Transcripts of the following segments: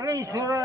Ini suara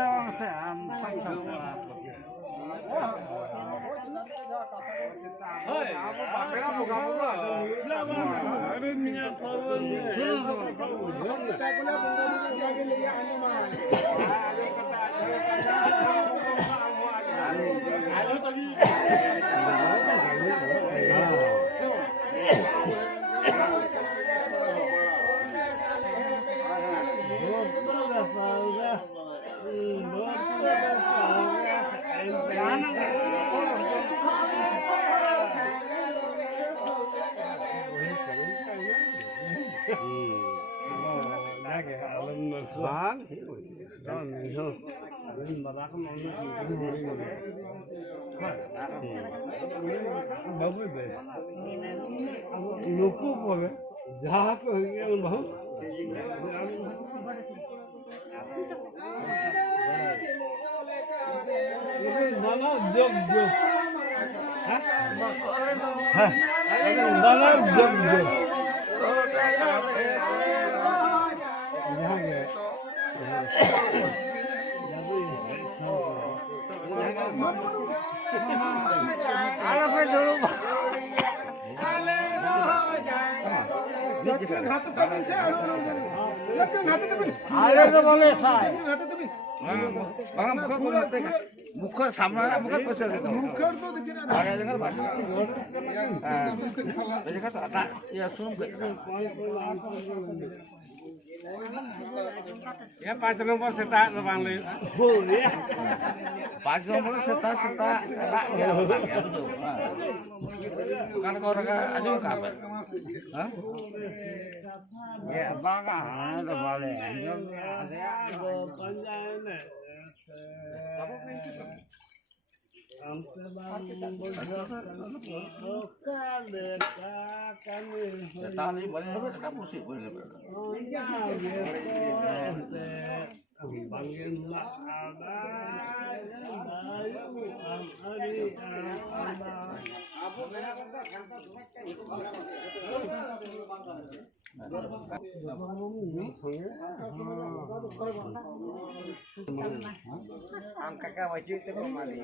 मुख सामना मुख पसर मुख तो दिखना आगे जंगल बात देखा तो आता या सुन ya 5 nomor serta lebang le oh ya 5 nomor serta tak ya kan kau raga aju ka apa ha ya baga ada bale ada panjang angka ka waju itu kemari